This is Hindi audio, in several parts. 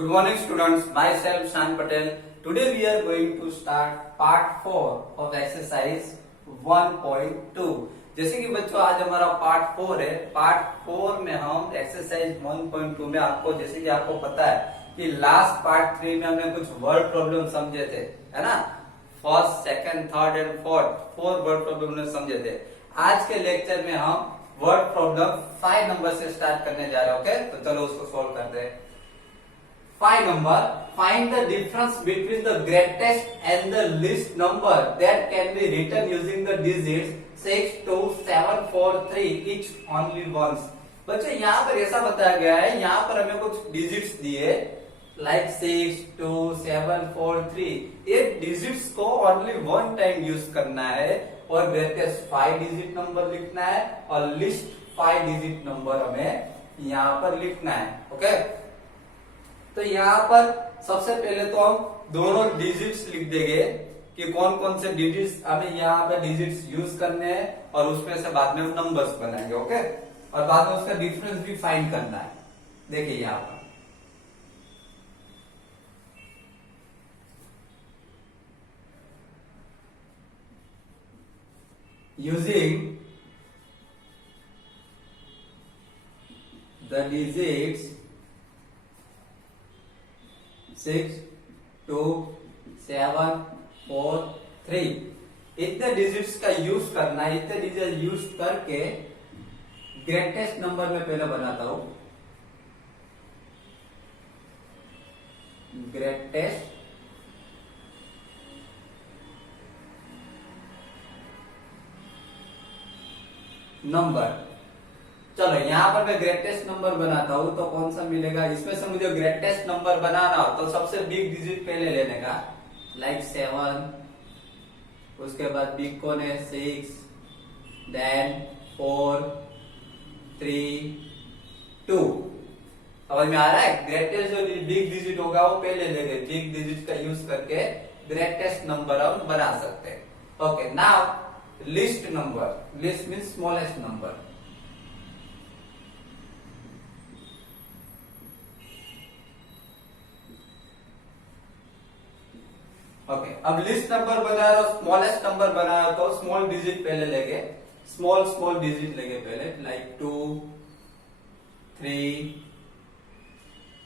Good morning students, myself Shan Patel. Today we are going to start part 4 of exercise 1.2. जैसे कि बच्चों आज हमारा पार्ट 4 है। पार्ट 4 में हम एक्सरसाइज 1.2 में आपको जैसे कि आपको पता है कि लास्ट पार्ट 3 में हमने कुछ वर्ड प्रॉब्लम समझे थे, है ना। First, second, third and fourth 4 word problem ने समझे थे। आज के लेक्चर में हम वर्ड प्रॉब्लम 5 नंबर से स्टार्ट करने जा रहे हैं। ओके, तो चलो उसको सॉल्व करते हैं। 5 number, find the difference between the greatest and the least number that can be written using the digits 6, 2, 7, 4, 3 each only once. बच्चों यहाँ पर ऐसा बताया गया है, यहाँ पर हमें कुछ डिजिट्स दिए like 6, 2, 7, 4, 3। ये डिजिट्स को ओनली वन टाइम यूज करना है और ग्रेटेस्ट 5 डिजिट नंबर लिखना है और लिस्ट 5 डिजिट नंबर हमें यहाँ पर लिखना है। ओके, तो यहाँ पर सबसे पहले तो हम दोनों डिजिट्स लिख देंगे कि कौन कौन से डिजिट्स हमें यहाँ पे डिजिट्स यूज करने हैं और उसमें से बाद में हम नंबर्स बनाएंगे। ओके, और बाद में उसका डिफरेंस भी फाइंड करना है। देखिए यहाँ पर यूजिंग द डिजिट्स 6, 2, 7, 4, 3 इतने डिजिट्स का यूज करना है। इतने डिजिट यूज करके ग्रेटेस्ट नंबर में पहले बनाता हूं। ग्रेटेस्ट नंबर, चलो यहाँ पर मैं ग्रेटेस्ट नंबर बनाता हूं तो कौन सा मिलेगा। इसमें से मुझे ग्रेटेस्ट नंबर बनाना हो तो सबसे बिग डिजिट पहले लेने का, लाइक 7। उसके बाद बिग कौन है 6, देन 4, 3, 2। समझ में आ रहा है। ग्रेटेस्ट जो बिग डिजिट होगा वो पहले लेंगे। बिग डिजिट का यूज करके ग्रेटेस्ट नंबर हम बना सकते हैं। Okay, now list number. List means smallest number. Okay, अब लिस्ट नंबर बना रहा हो, स्मॉलेस्ट नंबर बनाया तो स्मॉल डिजिट पहले लेंगे। स्मॉल डिजिट लेंगे पहले, लाइक 2, 3।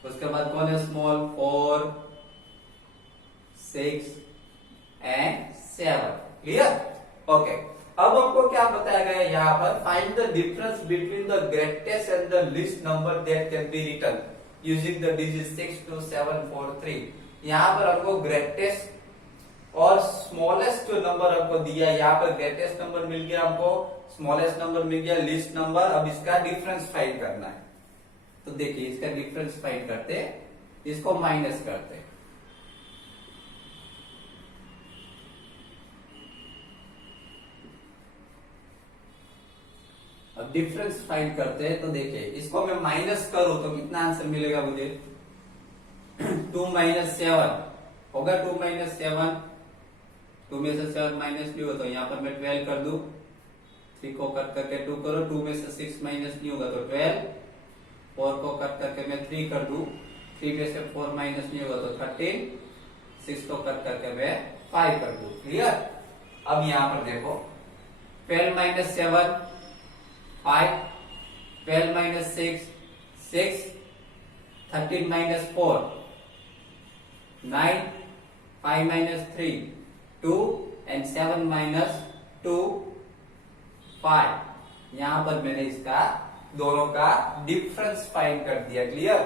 उसके बाद कौन है स्मॉल 4, 6 एंड 7। क्लियर। ओके, अब हमको क्या बताया गया है यहाँ पर, find the difference between the greatest and the least number that can be written using the digit 6, 2, 7, 4, 3। यहाँ पर हमको ग्रेटेस्ट और स्मॉलेस्ट जो नंबर हमको दिया, यहाँ पर ग्रेटेस्ट नंबर मिल गया हमको, स्मॉलेस्ट नंबर मिल गया, लिस्ट नंबर। अब इसका डिफरेंस फाइंड करना है। तो देखिए इसका डिफरेंस फाइंड करते, इसको माइनस करते। अब डिफरेंस फाइंड करते हैं तो देखिए इसको मैं माइनस करूं तो कितना आंसर मिलेगा मुझे 2 - 7 होगा। 2 - 7, 2 में से 7 माइनस नहीं होता, यहाँ पर मैं 12 कर दूं। 3 को कट करके 2 करो, 2 में से 6 माइनस नहीं होगा तो 12। 4 को कट करके मैं 3 कर दूं, 3 में से 4 माइनस नहीं होगा तो 13। 6 को कट करके मैं 5 कर दूं। क्लियर। अब यहाँ पर देखो 12 - 7 5, 12 - 6 6, 13 - 4 9, 5 - 3 2 and 7 - 2 5। यहां पर मैंने इसका दोनों का डिफरेंस फाइंड कर दिया। क्लियर।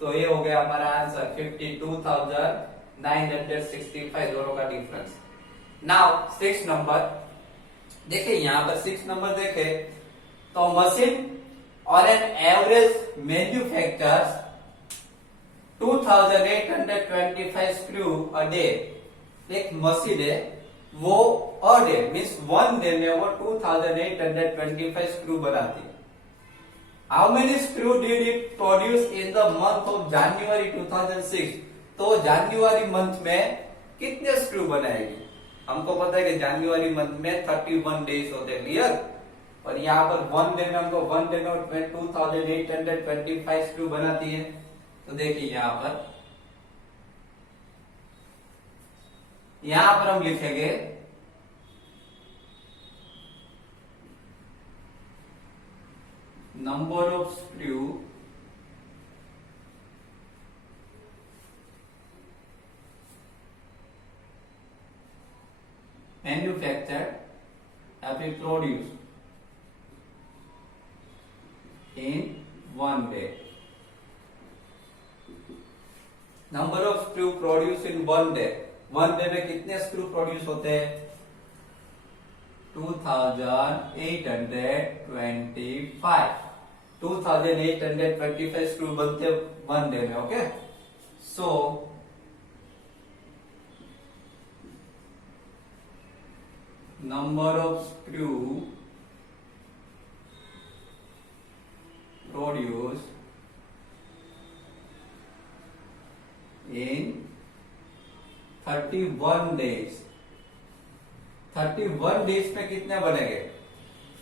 तो ये हो गया हमारा आंसर 52,965 दोनों का डिफरेंस। नाउ 6 नंबर देखिए, यहां पर 6 नंबर देखे तो मशीन और an average manufactures 2825 screw a day. एक मशीन है वो अ डे मीन्स 1 डे में वो 2825 स्क्रू बनाती है। How many screw did it produce in the month of January 2006। तो जनवरी मंथ में कितने स्क्रू बनाएगी। हमको पता है कि जनवरी मंथ में 31 डेज होते हैं। क्लियर। और यहाँ पर 1 डे में हमको 1 डे में 2825 स्क्रू बनाती है। तो देखिए यहाँ पर यहां पर हम लिखेंगे number of screw manufactured have been produced in one day. Number of screw produce in one day, one day में कितने स्क्रू प्रोड्यूस होते हैं? 2825 2825 स्क्रू बनते वन डे में। Okay, so number of screw produced in 31 days। 31 days में कितने बनेंगे?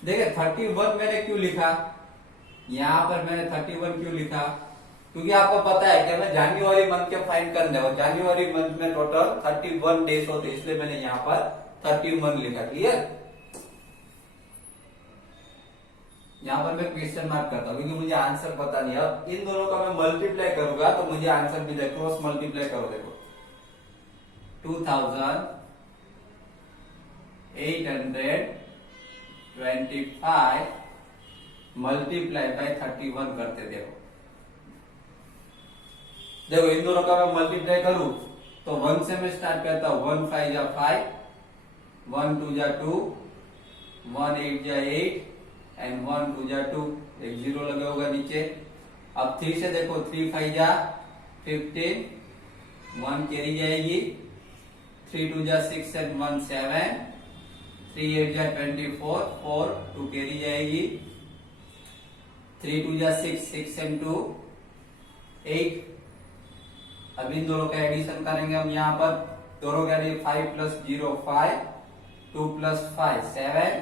देखिए 31 मैंने क्यों लिखा, यहां पर मैंने 31 क्यों लिखा? क्योंकि आपको पता है कि हमें जनवरी मंथ के फाइंड करने हैं और जनवरी मंथ में टोटल 31 डेज होते, इसलिए मैंने यहां पर 31 लिखा। क्लियर? यहां पर मैं क्वेश्चन मार्क करता हूं क्योंकि मुझे आंसर पता नहीं। अब इन दोनों का मैं मल्टीप्लाई करूंगा तो मुझे आंसर भी देखो, क्रॉस मल्टीप्लाई करो। देखो 2825 मल्टीप्लाई बाय 31 करते। देखो इन दोनों का मैं मल्टीप्लाई करूं तो 1 से मैं स्टार्ट करता हूं। 1 5 जा 5, 1 2 जा 2, 1 8 जा 8 एंड 1 2 जा 2। एक जीरो लगा होगा नीचे। अब 3 से देखो, 3 5 जा 15, 1 कैरी जाएगी, 3 2 जा 6 एंड 1 7, 3 8 जा 24, 4 2 कैरी जाएगी, 3 2 जा 6, 6 एंड 2 8। अब इन दोनों का एडिशन करेंगे हम यहाँ पर। दोनों का 5 plus 0 5, 2 plus 5 7,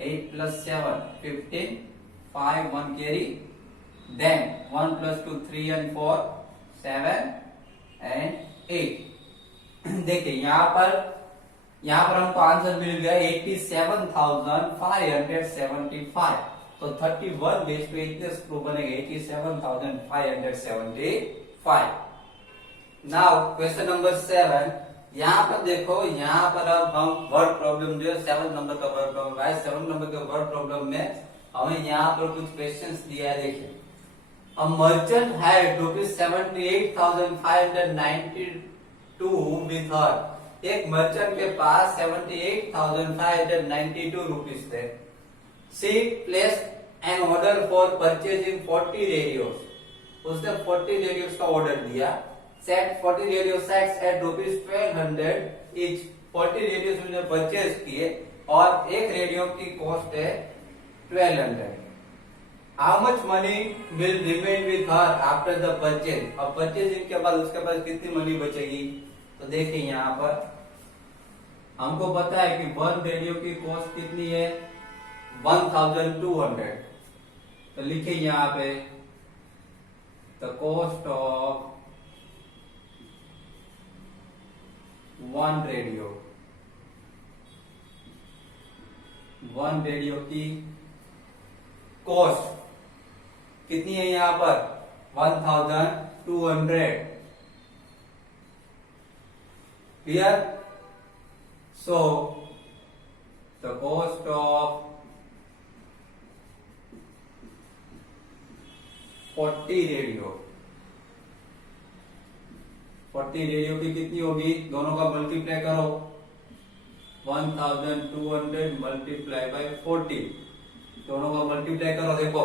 8 plus 7 15, 5 1 carry, then 1 plus 2 3 and 4 7 and 8। देखिए यहाँ पर हमको आंसर मिल गया 87,575। तो 31 डेज पे इतने स्क्रू बनेंगे 87,575। Now question number 7। यहाँ पर देखो, यहाँ पर अब हम वर्ड प्रॉब्लम जो है 7 नंबर का वर्ड प्रॉब्लम है। 7 नंबर के वर्ड प्रॉब्लम में हमें यहाँ पर कुछ क्वेश्चंस दिया है। देखिए, a merchant had ₹78,592 with her. एक मर्चेंट के पास 78,592 रुपीज थे। She placed an order for purchasing 40 radios. उसने 40 रेडियोस का ऑर्डर दिया। Set 40 radio sets at ₹1200 each. 40 radio उसने परचेज किए और एक रेडियो की कॉस्ट है 1200। How much money will remain with her after the purchase. अब परचेजिंग के बाद उसके पास कितनी मनी बचेगी? तो देखिए यहाँ पर हमको पता है कि वन रेडियो की कॉस्ट कितनी है 1200। तो लिखिए यहाँ पे the cost of one radio की कॉस्ट कितनी है यहाँ पर 1200। Clear? So the cost of 40 radio की कितनी होगी? दोनों का मल्टीप्लाई करो। 1200 मल्टीप्लाई बाय 40, दोनों का मल्टीप्लाई करो। देखो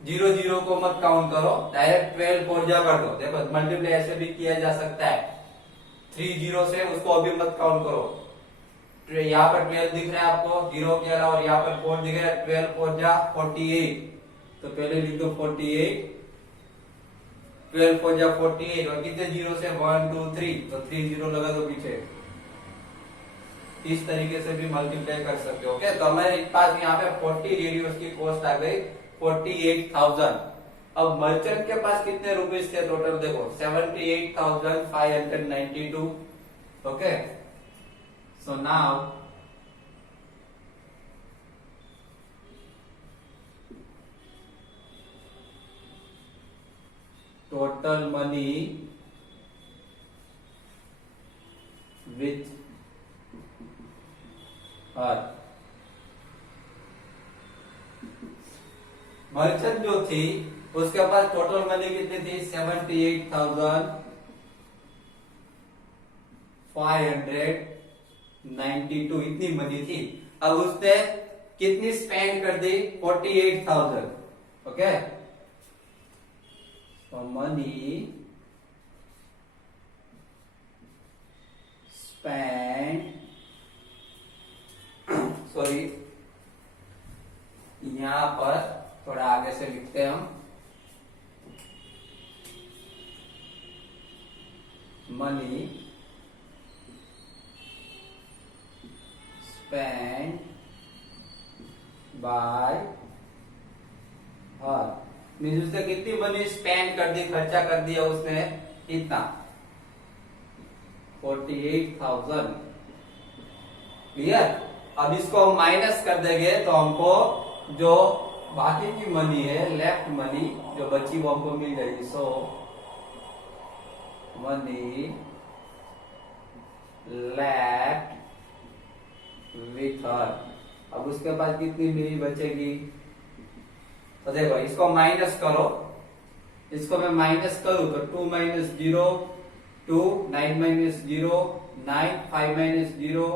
0 0 को मत काउंट करो, डायरेक्ट 12 4 जा कर दो। देखो मल्टीप्लाई ऐसे भी किया जा सकता है। 3 0 से उसको अभी मत काउंट करो। यहाँ पर 12 दिख रहा है आपको 0 के अलावा, और यहाँ पर 4 दिख रहा है। 12 4 जा 48। तो पहले लिख दो 48। 12 4 जा 48 और कितने 0 से 1 2 3, तो 3 0 लगा दो पीछे। इस तरीके से भी मल्टीप्लाई कर सकते हो। ओके, तो हमारे पास यहाँ पे 40 रेडियोस की कॉस्ट आ गई 48,000। अब मर्चेंट के पास कितने रुपीस थे टोटल? देखो 78,592। Okay, So now total money with her, merchant जो थी उसके पास टोटल मनी कितनी थी 78,592 इतनी मनी थी। अब उसने कितनी स्पेंड कर दी 48,000। ओके, तो मनी स्पेंड, सॉरी यहां पर थोड़ा आगे से लिखते हैं हम, money spend by her, means उसने कितनी मनी स्पेंड कर दी, खर्चा कर दिया उसने इतना 48,000। क्लियर। अब इसको हम माइनस कर देंगे तो हमको जो बाकी की मनी है, लेफ्ट मनी जो बची वो हमको मिल जाएगी। सो मनी लेफ्ट विथ हर, अब उसके पास कितनी मनी बचेगी, तो देखो इसको माइनस करो, इसको मैं माइनस करूं तो 2 minus 0 2, 9 minus 0 9, 5 minus 0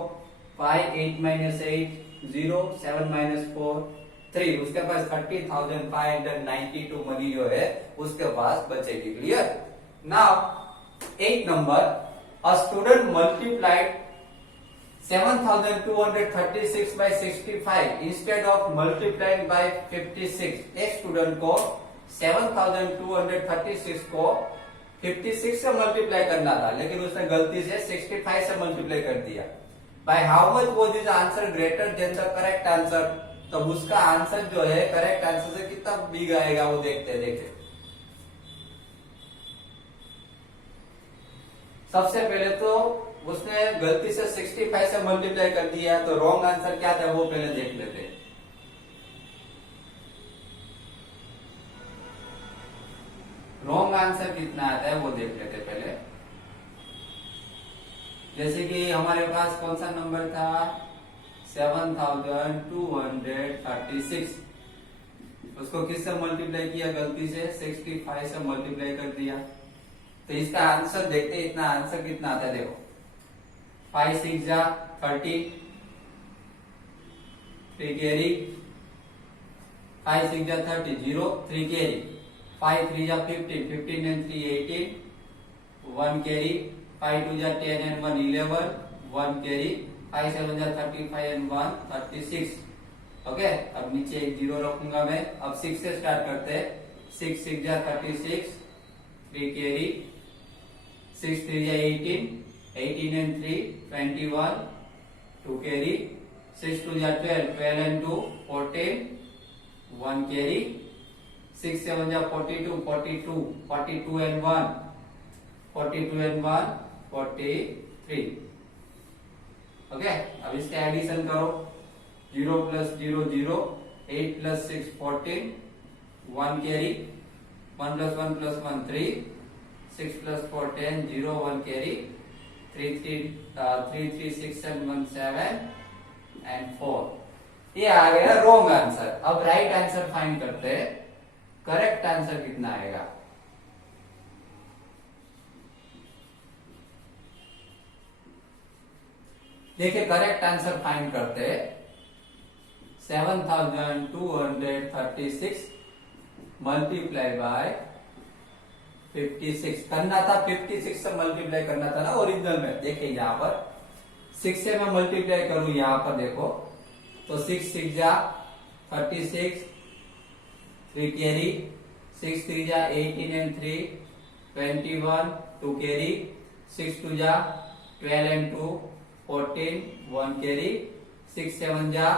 5, 8 minus 8 0, 7 minus 4 3, उसके पास 30,592 मनी जो है उसके पास बचेगी। Clear. Now 8 number, a student multiplied 7,236 by 65 instead of multiplying by 56। एक स्टूडेंट को 7,236 को 56 से मल्टीप्लाई करना था, लेकिन उसने गलती से 65 से मल्टीप्लाई कर दिया। By how much was his answer greater than the correct answer, तब उसका आंसर जो है करेक्ट आंसर से कितना बिग आएगा वो देखते हैं। देखिए सबसे पहले तो उसने गलती से 65 से मल्टीप्लाई कर दिया, तो रॉन्ग आंसर क्या था वो पहले देख लेते हैं। रॉन्ग आंसर कितना आता है वो देख लेते पहले। जैसे कि हमारे पास कौन सा नंबर था 7,236, उसको किससे मल्टीप्लाई किया, गलती से 65 से मल्टीप्लाई कर दिया। तो इसका आंसर देखते हैं, इतना आंसर कितना आता है। देखो 5 6 जा 30, 3 कैरी, 5 6 जा 30 0, 3 कैरी, 5 3 जा 15, 15 and 3 18, 1 कैरी, 5 2 जा 10 and 1 11, 1 कैरी, 5 7 जा 35 and 1 36। ओके, अब नीचे एक 0 रखूंगा मैं। अब 6 से स्टार्ट करते हैं। 6 6 जा 36, 3 कैरी, 6 3 जा 18, 18 and 3 21, 2 carry, 6 2 जा 12, 12 and 2 14, 1 carry, 6 7 जा 42, 42, 42 and 1, 42 and 1 43। ओके, अब इसके एडिशन करो। 0 plus 0 0, 8 plus 6 14, 1 carry, 1 plus 1 plus 1 3, 6 plus 4 10, 0 1 carry, 3 3 3 6 and 1 7 and 4। ये आ गया रॉन्ग आंसर। अब राइट आंसर फाइंड करते हैं, करेक्ट आंसर कितना आएगा। देखिए करेक्ट आंसर फाइंड करते हैं। 7,236 मल्टीप्लाई बाय 56 करना था, 56 से मल्टीप्लाई करना था ना ओरिजिनल में। देखिए यहाँ पर 6 से मैं मल्टीप्लाई करूं, यहाँ पर देखो तो 6 6 जा 36, 3 कैरी, 6 3 जा 18 and 3 21, 2 कैरी, 6 2 जा 12 and 2 14, 1 कैरी, 6 7 जा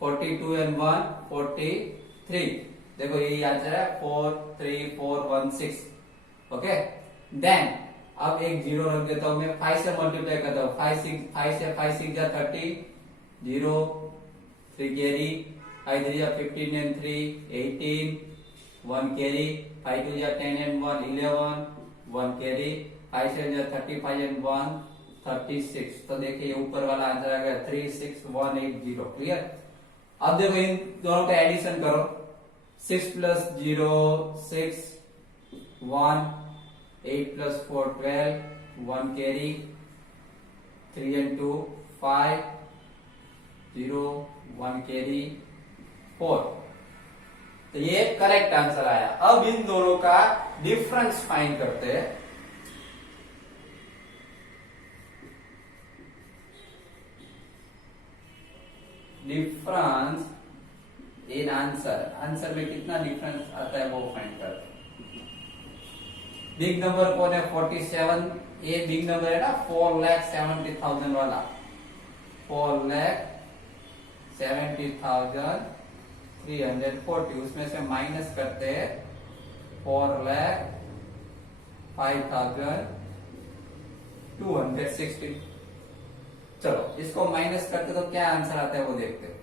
42 and 1 43। देखो यही आंसर है 4 3 4 1 6। ओके, देन अब एक जीरो रख देता हूं मैं, 5 से मल्टीप्लाई करता हूँ, 5 से 5 6 जा 30, 0 3 कैरी, 5 3 जा 15 and 3 18, 1 कैरी, 5 2 जा 10 and 1 11, 1 कैरी, 5 7 जा 35 and 1 36। तो देखिए ऊपर वाला आंसर आ गया 36180। क्लियर। अब देखो इन दोनों का एडिशन करो, 6 + 0 6 1, 8 + 4 12, 1 कैरी, 3 and 2 5, 0 1 कैरी 4। तो ये करेक्ट आंसर आया। अब इन दोनों का डिफरेंस फाइंड करते हैं। डिफरेंस इन आंसर, आंसर में कितना डिफरेंस आता है वो फाइंड करते हैं। बिग नंबर कौन है 47, ये बिग नंबर है ना 4,70,000 वाला, 4,70,340, उसमें से माइनस करते हैं 4,05,260। चलो इसको माइनस करते तो क्या आंसर आता है वो देखते हैं।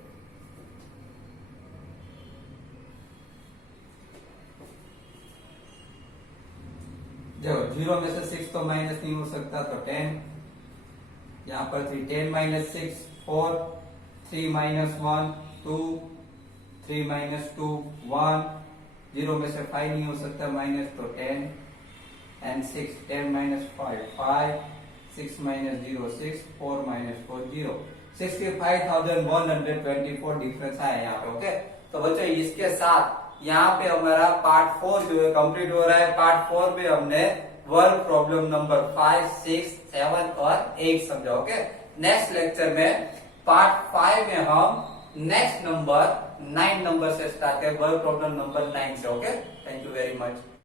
देखो 0 में से 6 तो माइनस नहीं हो सकता, तो 10, यहाँ पर 3 10 - 6 4, 3 - 1 2, 3 - 2 1, 0 में से 5 नहीं हो सकता माइनस, तो 10 and 6 10 - 5 5, 6 - 0 6, 4 - 4 0, 65,124 डिफरेंस आया यहाँ पे। ओके, तो बच्चों इसके साथ यहाँ पे हमारा पार्ट 4 जो है कंप्लीट हो रहा है। पार्ट 4 में हमने वर्क प्रॉब्लम नंबर 5 6 7 और 8 समझा। ओके, नेक्स्ट लेक्चर में पार्ट 5 में हम नेक्स्ट नंबर 9 नंबर से स्टार्ट करें, वर्क प्रॉब्लम नंबर 9 से। Okay, thank you very much.